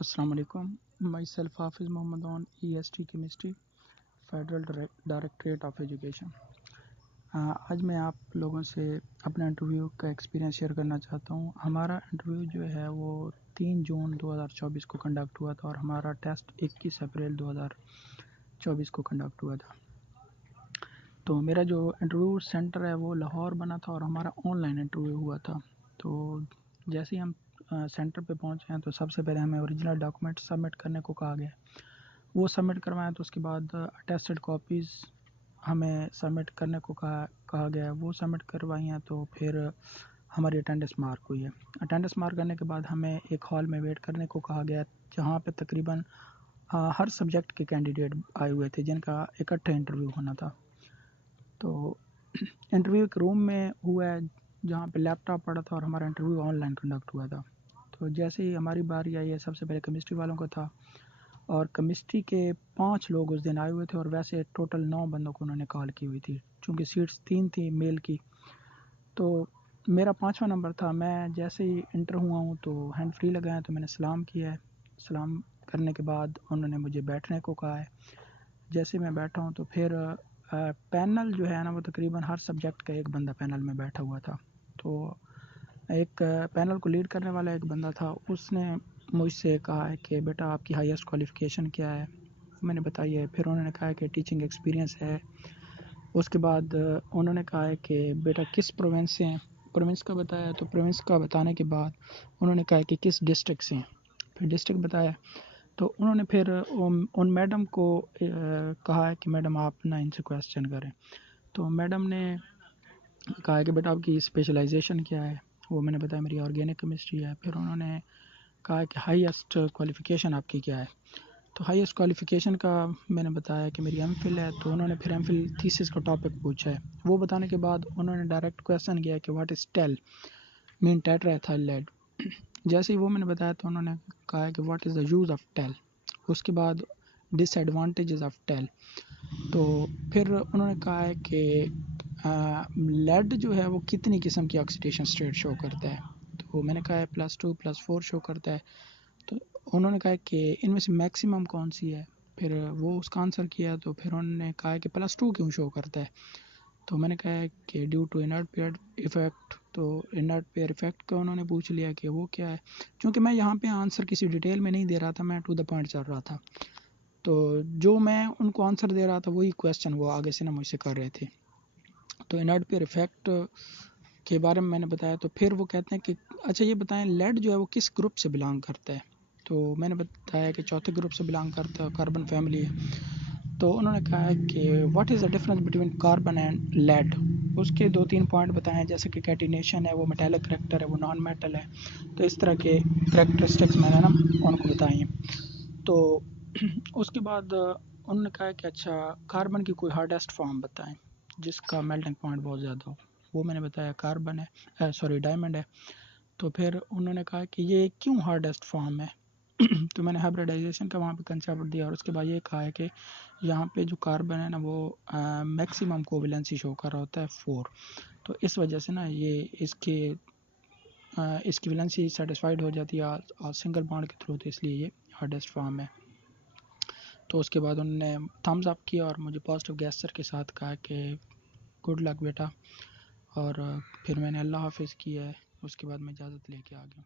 السلام علیکم. My self حافظ محمد اون EST chemistry federal directorate of education. آج میں آپ لوگوں سے اپنا انٹرویو کا ایکسپیرینس شیئر کرنا چاہتا ہوں. ہمارا انٹرویو جو ہے وہ 3 جون 2024 کو کنڈکٹ ہوا تھا اور ہمارا ٹیسٹ 21 اپریل 2024 کو کنڈکٹ ہوا تھا. تو میرا جو انٹرویو سینٹر ہے وہ لاہور بنا تھا اور ہمارا آن لائن انٹرویو ہوا تھا. تو جیسے ہی ہم سینٹر پہ پہنچے ہیں تو سب سے پہلے ہمیں اوریجنل ڈاکومنٹ سبمٹ کرنے کو کہا گیا. وہ سبمٹ کروائیں تو اس کے بعد اٹیسٹڈ کاپیز ہمیں سبمٹ کرنے کو کہا گیا. وہ سبمٹ کروائی ہیں تو پھر ہماری اٹینڈنس مارک ہوئی ہے. اٹینڈنس مارک کرنے کے بعد ہمیں ایک ہال میں ویٹ کرنے کو کہا گیا جہاں پہ تقریباً ہر سبجیکٹ کے کینڈیڈیٹ آئے ہوئے تھے جن کا اکٹھے انٹرویو ہونا تھا. تو انٹرویو ایک روم میں ہوا ہے جہاں پہ لیپ ٹاپ پڑا تھا اور ہمارا انٹرویو آن لائن کنڈکٹ ہوا تھا. تو جیسے ہی ہماری باری آئی ہے سب سے پہلے کیمسٹری والوں کا تھا اور کیمسٹری کے 5 لوگ اس دن آئے ہوئے تھے اور ویسے ٹوٹل 9 بندوں کو انہوں نے کال کی ہوئی تھی چونکہ سیٹس 3 تھی میل کی. تو میرا 5واں نمبر تھا. میں جیسے ہی انٹر ہوا ہوں تو ہینڈ فری لگایا تو میں نے سلام کیا ہے. سلام کرنے کے بعد انہوں نے مجھے بیٹھنے کو کہا ہے. جیسے میں بیٹھا ہوں تو پھر پینل جو ہے نا وہ تقریباً ہر سبجیکٹ کا ایک بندہ پینل میں بیٹھا ہوا تھا. تو ایک پینل کو لیڈ کرنے والا ایک بندہ تھا. اس نے مجھ سے کہا ہے کہ بیٹا آپ کی ہائیسٹ کوالیفیکیشن کیا ہے. میں نے بتائی ہے. پھر انہوں نے کہا کہ ٹیچنگ ایکسپیرینس ہے. اس کے بعد انہوں نے کہا ہے کہ بیٹا کس پروونس سے ہیں. پروونس کا بتایا تو پروونس کا بتانے کے بعد انہوں نے کہا کہ کس ڈسٹرکٹ سے ہیں. پھر ڈسٹرکٹ بتایا تو انہوں نے پھر ان میڈم کو کہا ہے کہ میڈم آپ نا ان سے کویسچن کریں. تو میڈم نے کہا کہ بیٹا آپ کی اسپیشلائزیشن کیا ہے. وہ میں نے بتایا میری آرگینک کیمسٹری ہے. پھر انہوں نے کہا کہ ہائیسٹ کوالیفیکیشن آپ کی کیا ہے. تو ہائیسٹ کوالیفیکیشن کا میں نے بتایا کہ میری ایم فل ہے. تو انہوں نے پھر ایم فل تھیسس کا ٹاپک پوچھا ہے. وہ بتانے کے بعد انہوں نے ڈائریکٹ کویسچن کیا کہ what is TEL mean tetra ethyl lead. جیسے ہی وہ میں نے بتایا تو انہوں نے کہا کہ what is the use of tail. اس کے بعد ڈس ایڈوانٹیجز آف ٹیل. تو پھر انہوں نے کہا ہے کہ لیڈ جو ہے وہ کتنی قسم کی آکسیڈیشن اسٹیٹ شو کرتا ہے. تو میں نے کہا ہے +2 +4 شو کرتا ہے. تو انہوں نے کہا کہ ان میں سے میکسیمم کون سی ہے. پھر وہ اس کا آنسر کیا تو پھر انہوں نے کہا کہ +2 کیوں شو کرتا ہے. تو میں نے کہا ہے کہ due to inert pair effect. تو انرٹ پیئر ایفیکٹ کا انہوں نے پوچھ لیا کہ وہ کیا ہے. چونکہ میں یہاں پہ آنسر کسی ڈیٹیل میں نہیں دے رہا تھا, میں ٹو دا پوائنٹ چل رہا تھا. تو جو میں ان کو آنسر دے رہا تھا وہی کویسچن وہ آگے سے نا مجھ سے کر رہے تھے. تو انرٹ پیئر ایفیکٹ کے بارے میں نے بتایا. تو پھر وہ کہتے ہیں کہ اچھا یہ بتائیں لیڈ جو ہے وہ کس گروپ سے بلانگ کرتا ہے. تو میں نے بتایا کہ چوتھے گروپ سے بلانگ کرتا ہے, کاربن فیملی ہے. تو انہوں نے کہا کہ what is the difference between carbon and lead. اس کے 2-3 پوائنٹ بتائیں جیسے کہ کیٹینیشن ہے, وہ میٹیلک کریکٹر ہے, وہ نان میٹل ہے. تو اس طرح کے کریکٹرسٹکس میں نے نا ان کو بتائی ہیں. تو اس کے بعد انہوں نے کہا کہ اچھا کاربن کی کوئی ہارڈیسٹ فارم بتائیں جس کا میلٹنگ پوائنٹ بہت زیادہ ہو. وہ میں نے بتایا کاربن ہے, ڈائمنڈ ہے. تو پھر انہوں نے کہا کہ یہ کیوں ہارڈیسٹ فارم ہے. تو میں نے ہائبریڈائزیشن کا وہاں پہ کنسیپٹ دیا اور اس کے بعد یہ کہا ہے کہ یہاں پہ جو کاربن ہے نا وہ میکسیمم کوویلنسی شو کر رہا ہوتا ہے 4. تو اس وجہ سے نا یہ اس کی ویلنسی سیٹسفائڈ ہو جاتی ہے سنگل بانڈ کے تھرو, تو اس لیے یہ ہارڈیسٹ فارم ہے. تو اس کے بعد انہوں نے تھمز اپ کیا اور مجھے پازیٹیو گیسچر کے ساتھ کہا کہ گڈ لک بیٹا. اور پھر میں نے اللہ حافظ کیا ہے. اس کے بعد میں اجازت لے کے آ گیا.